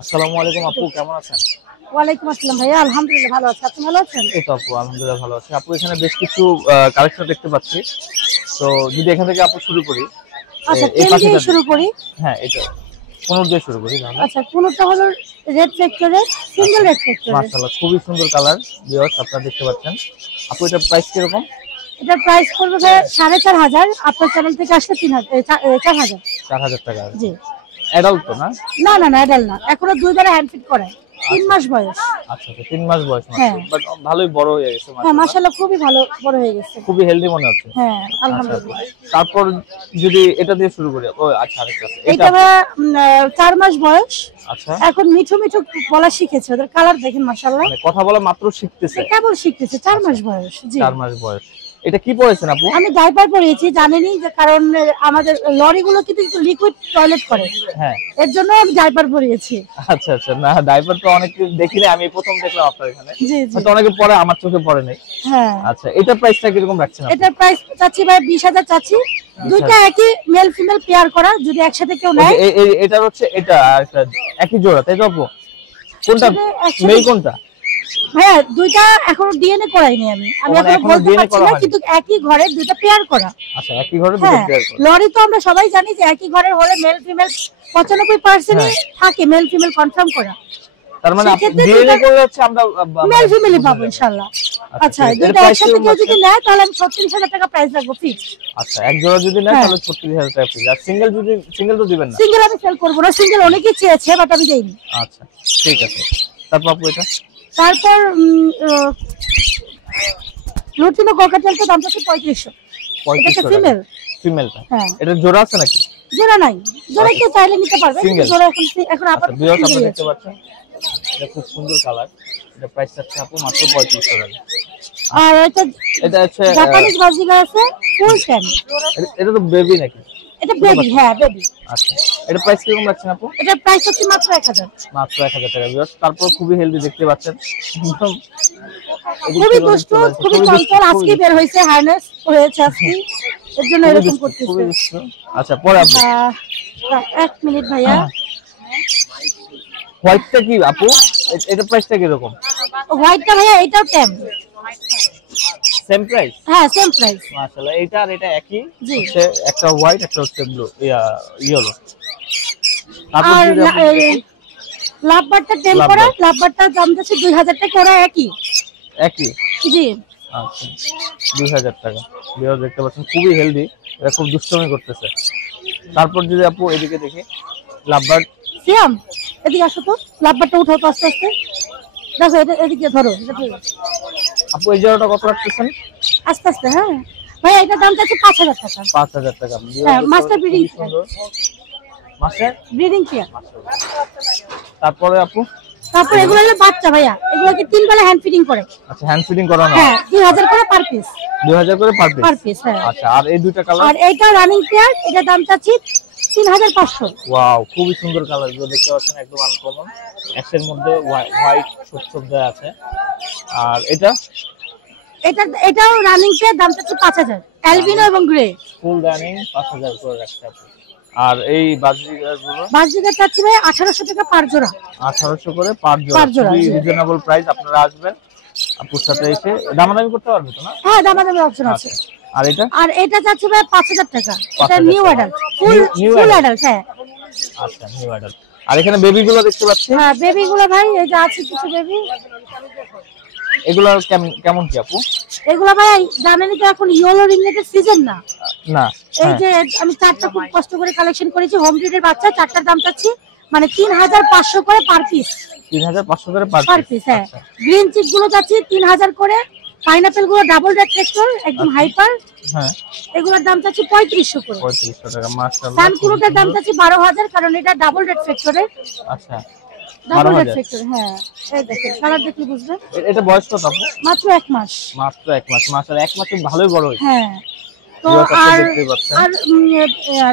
আসসালামু আলাইকুম আপু, কেমন আছেন? ওয়ালাইকুম আসসালাম ভাইয়া, আলহামদুলিল্লাহ ভালো আছি। আপনি ভালো আছেন? এই তো আপু, আলহামদুলিল্লাহ ভালো আছি। আপু এখানে বেশ কিছু কালেকশন দেখতে পাচ্ছি। তো যদি এখান থেকে আপু শুরু করি, আচ্ছা, এই চেন দিয়ে পাখিটা শুরু দিয়ে। করি। হ্যাঁ, এটা কোন দিয়ে শুরু করি তাহলে? আচ্ছা, কোনটা হলো রেড ফ্যাক্টরের, সিঙ্গেল আচ্ছা, রেড ফ্যাক্টরের। মাশাআল্লাহ খুবই সুন্দর কালার। ভিউয়ার্স আপনারা দেখতে পাচ্ছেন। আপু এটার প্রাইস কিরকম? এটার প্রাইস পড়বে ভাই 4,500। আপনার চ্যানেল থেকে আসলে 4,000। 4000 টাকা। জি। অ্যাডাল্ট তো না? না না না, অ্যাডাল্ট না, এখনো 2 বারে হ্যান্ড ফিট করায়। 3 মাস বয়স। আচ্ছা আচ্ছা, 3 মাস বয়স মাত্র, হ্যাঁ। বাট ভালোই বড় হয়ে গেছে হ্যাঁ, মাশাআল্লাহ। মাশাআল্লাহ খুবই ভালো বড় হয়ে গেছে। খুবই হেলদি মনে হচ্ছে। হ্যাঁ, আচ্ছা, আলহামদুলিল্লাহ। তারপর যদি এটা দিয়ে শুরু করি, ও আচ্ছা আরেকটা আছে এটা। এটা ভাই 4 মাস বয়স। আচ্ছা, এখন মিঠু মিঠু বলা শিখেছে। ওদের কালার দেখেন মাশাআল্লাহ। মানে কথা বলা মাত্র শিখতেছে। কেবল শিখতেছে, 4 মাস বয়স। জি। 4 মাস বয়স। এটা কি পড়েছেন আপু? আমি ডাইপার পরিয়েছি, জানেনই যে, কারণ আমাদের লরিগুলো কিন্তু লিকুইড টয়লেট করে। হ্যাঁ। এর জন্য আমি ডাইপার পরিয়েছি। আচ্ছা আচ্ছা, না ডাইপার তো অনেক দেখি না, আমি প্রথম দেখলাম আপনার এখানে। জি জি। তো অনেকে পরে, আমার চোখে পড়ে নাই। হ্যাঁ। আচ্ছা, এটা প্রাইসটা কিরকম রাখছেন আপনি? এটার প্রাইস চাচ্ছি ভাই 20,000 চাচ্ছি। দুইটা একই মেল ফিমেল পেয়ার করা, যদি একসাথে কেউ নেয়। এটা হচ্ছে এটা আর একটা একই জোড়া, তাই তো আপু? কোনটা একসাথে- মেল কোনটা? হ্যাঁ, দুইটা এখনো ডিএনএ করাইনি আমি মানে এখনো এখনো বলতে DNA পারছি করা না, হয়নি। কিন্তু একই ঘরে দুইটা পেয়ার করা। আচ্ছা, একই ঘরে দুটো হ্যাঁ, পেয়ার করে। লরি তো আমরা সবাই জানি যে একই ঘরের হলে মেল ফিমেল 95% থাকে, মেল ফিমেল কনফার্ম করা। তার মানে সেক্ষেত্রে ডিএনএ দুইটা- করে হচ্ছে আমরা মেল ফিমেলই পাবো ইনশাআল্লাহ। আচ্ছা, ঠিক আছে। এর দুইটা price একসাথে কিরকম কেউ আছে? যদি নেয় তাহলে আমি 36,000 টাকা প্রাইস রাখবো ফিক্স। আচ্ছা, এক জোড়া যদি নেয় হ্যাঁ। তাহলে 36,000 টাকা ফিক্স। আর সিঙ্গেল তো দিবেন না? সিঙ্গেল আমি সেল করবো না, সিঙ্গেল অনেকেই চেয়েছে বাট আমি দেইনি। আচ্ছা, ঠিক আছে। তারপর আপু এটা তারপর লুটিনো কোকাটেলটা দাম হচ্ছে 3500। এটা তো 3500 টাকা। ফিমেল। ফিমেলটা। হ্যাঁ। এটা জোড়া আছে নাকি? জোড়া নাই, জোড়া কেউ চাইলে নিতে পারবে, Single? জোড়া এখন আচ্ছা, আপাতত ভিউয়ার্স আপনারা single দেখতে আছে। পাচ্ছেন, এটা খুব সুন্দর কালার। এটা প্রাইস আছে আপু মাত্র 3500 টাকা। আর এটা এটা হচ্ছে জাপানিজ বাজিগার আছে ফুল টাইম। এটা তো বেবি নাকি? এটা বেবি, হ্যাঁ বেবি। আচ্ছা, এটা প্রাইস কিরকম রাখছেন আপু? এটা প্রাইস হচ্ছে মাত্র 1000। মাত্র 1000 টাকা। ভিউয়ার্স, তারপর খুবই হেলদি দেখতে পাচ্ছেন। একদম খুবই দুষ্ট, খুবই চঞ্চল, আজকে বের হয়েছে, হার্নেস হয়েছে আজকে, এর জন্য এরকম করতেছে। খুবই দুষ্ট। আচ্ছা, পরে আপু এক মিনিট ভাইয়া। হোয়াইটটা কি আপু? এটা প্রাইসটা কি রকম? হোয়াইটটা ভাইয়া এটাও টেম। Same price? হ্যাঁ, সেম প্রাইস। মাশাআল্লাহ, এটা আর এটা একই। জি। হচ্ছে একটা হোয়াইট, একটা হচ্ছে ব্লু, ইয়েলো। তারপর আর যদি আপনি দেখেন, লাভবারটা টেম করা, লাভবারটার দাম যাচ্ছে 2000 টাকা, ওরা একই। একই। জি। আচ্ছা, 2000 টাকা। ভিউয়ার দেখতে পাচ্ছেন, খুবই হেলদি। এটা খুব দুষ্টমি করতেছে। তারপর যদি আপু এদিকে দেখি, লাভবার্ড। সিয়াম, এদিকে আসো তো, লাভবারটা উঠাও তো আস্তে আস্তে। দেখো, এটা এদিকে ধরো, এটা ঠিক আছে। আপু এই জোড়াটা কত রাখতেছেন? আস্তে আস্তে। হ্যাঁ ভাইয়া, এটার দাম যাচ্ছে 5000 টাকা। 5000 টাকা। হ্যাঁ, master breeding. Master breeding pair. তারপরে আপু তারপর এগুলো হলো বাচ্চা ভাইয়া, এগুলোকে 3 বেলা হ্যান্ড ফিডিং করে। আচ্ছা, হ্যান্ড ফিডিং করানো। হ্যাঁ, 2000 করে পার পিস। 2000 করে পার পিস। পার পিস, হ্যাঁ। আচ্ছা, আর এই দুইটা কালার? আর এইটা রানিং পেয়ার, এটা দাম চাচ্ছি 3500। ওয়াও, খুবই সুন্দর কালার গুলো দেখতে পাচ্ছেন, একদম আনকমন। এর মধ্যে হোয়াইট ছোপ দেয়া আছে। আর এটাও রানিং পেয়ার, দাম চাচ্ছি 5000। অ্যালবিনো এবং গ্রে। ফুল রানিং 5000 করে রাখতে আপু। আর এই বাজিগারগুলো? বাজিগার চাচ্ছি ভাই 1800 টাকা পার জোড়া। 1800 করে পার জোড়া। পার জোড়া, খুবই জি। Reasonable price. আপনারা আসবেন, আপুর সাথে এসে দামাদামি করতে পারবে তো না? হ্যাঁ, দামাদামি অপশন আছে। আর এটা? আর এটা চাচ্ছি ভাই 5000 টাকা। এটা 5000 নিউ টাকা। অ্যাডাল্ট, ফুল New ফুল adult? অ্যাডাল্ট। হ্যাঁ। আচ্ছা, নিউ অ্যাডাল্ট। আর এখানে বেবি গুলো দেখতে পাচ্ছি। হ্যাঁ, বেবি গুলো ভাই এই যে আছে কিছু বেবি। এগুলো কেমন কি আপু? এগুলো ভাই জানেনই তো, এখন ইয়েলো রিংনেটের সিজন না। না। এই যে আমি 4টা খুব কষ্ট করে কালেকশন করেছি, হোম ব্রিডের বাচ্চা, 4টার দাম চাচ্ছি মানে 3500 করে পার পিস। 3500 করে পার পিস। হ্যাঁ, গ্রিন চিক গুলো যাচ্ছে 3000 করে। পাইনাপেল গুলো ডাবল রেড ফ্যাক্টর, একদম হাইপার। হ্যাঁ, এগুলোর দাম চাচ্ছি 3500 করে। 3500 টাকা। মাশাআল্লাহ। সানকুরোটার দাম চাচ্ছি 12000, কারণ এটা ডাবল রেড ফ্যাক্টরের। আচ্ছা, ডাবল রেড 12000। ফ্যাক্টর। হ্যাঁ, এই দেখেন, কালার দেখলে বুঝবেন। এটা বয়স কত আপু? মাত্র 1 মাস। মাত্র 1 মাস। মাশাআল্লাহ, 1 মাসে ভালোই বড় হয়েছে। হ্যাঁ। তো ভিউয়ার্স আপনারা আর দেখতেই পাচ্ছেন। আর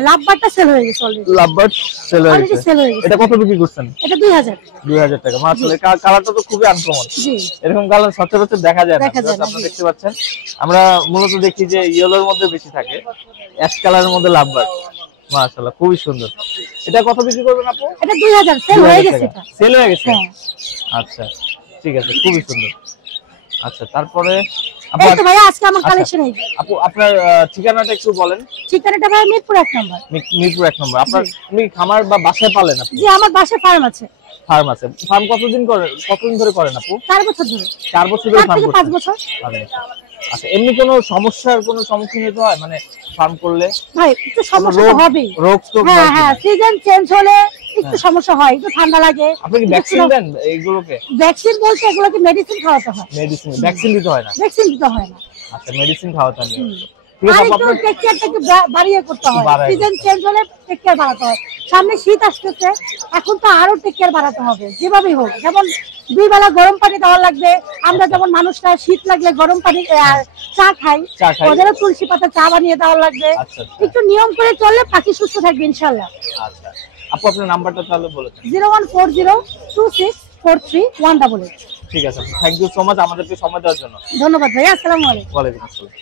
লাভবারটা সেল হয়ে গেছে অলরেডি। লাভবার্ড সেল হয়ে অলরেডি গেছে। সেল হয়ে গেছে। এটা কত বিক্রি করছেন? এটা 2000। 2000 টাকা। মাশাআল্লাহ, কালারটা তো খুবই আনকমন। জি। এরকম কালার সচরাচর দেখা যায় না। দেখা যায় না, আপনারা জি। দেখতে পাচ্ছেন, আমরা মূলত দেখি যে ইয়েলোর মধ্যে বেশি থাকে, অ্যাশ কালারের মধ্যে লাভবার্ড। মাশাআল্লাহ খুবই সুন্দর। এটা কত বিক্রি করবেন আপু? এটা 2000 সেল হয়ে গেছে। এটা সেল হয়ে গেছে? হ্যাঁ। আচ্ছা ঠিক আছে, খুবই সুন্দর। আচ্ছা তারপরে এই তো ভাইয়া আজকে আমার কালেকশন এই যে। আপু আপনার ঠিকানাটা একটু বলেন। ঠিকানাটা ভাই মিরপুর 1 নম্বর। মিরপুর 1 নম্বর। আপনার আপনি খামার বা বাসায় পালেন আপনি? জি আমার বাসায় ফার্ম আছে। ফার্ম আছে। ফার্ম কতদিন ধরে করেন আপু? 4 বছর ধরে। 4 বছর ধরে 4 ফার্ম থেকে করছেন? 5 বছর। আচ্ছা এমনি কোনো সমস্যার কোনো সম্মুখীন হতে হয় মানে ফার্ম করলে? ভাই একটু সমস্যা তো হবেই। রোগ তো হ্যাঁ হ্যাঁ সিজন চেঞ্জ হলে একটু সমস্যা হয়, একটু ঠান্ডা লাগে। আপনি কি ভ্যাকসিন দেন এইগুলোকে? ভ্যাকসিন বলতে এগুলোকে মেডিসিন খাওয়াতে হয়। মেডিসিন, ভ্যাকসিন দিতে হয় না? ভ্যাকসিন দিতে হয় না। আচ্ছা মেডিসিন খাওয়াতে হয়। ঠিক আর আছে একটু আপনার টেক কেয়ারটা একটু বাড়িয়ে করতে হয়। বাড়ায় সিজন চেঞ্জ হলে টেক কেয়ার বাড়াতে হয়। সামনে শীত আসতেছে, এখন তো আরো টেক কেয়ার বাড়াতে হবে যেভাবেই হোক। যেমন 2 বেলা গরম পানি দেওয়া লাগবে। আমরা যেমন মানুষরা শীত লাগলে গরম পানি চা খাই, ওদেরও তুলসী পাতা চা বানিয়ে দেওয়া লাগবে। আচ্ছা একটু নিয়ম করে চললে পাখি সুস্থ থাকবে ইনশাআল্লাহ। আচ্ছা আপু আপনার নাম্বারটা তাহলে বলে দেন। 01402643188। ঠিক আছে, থ্যাংক ইউ সো মাচ আমাদেরকে সময় দেওয়ার জন্য। ধন্যবাদ ভাই, আসসালামু আলাইকুম। ওয়ালাইকুম আসসালাম।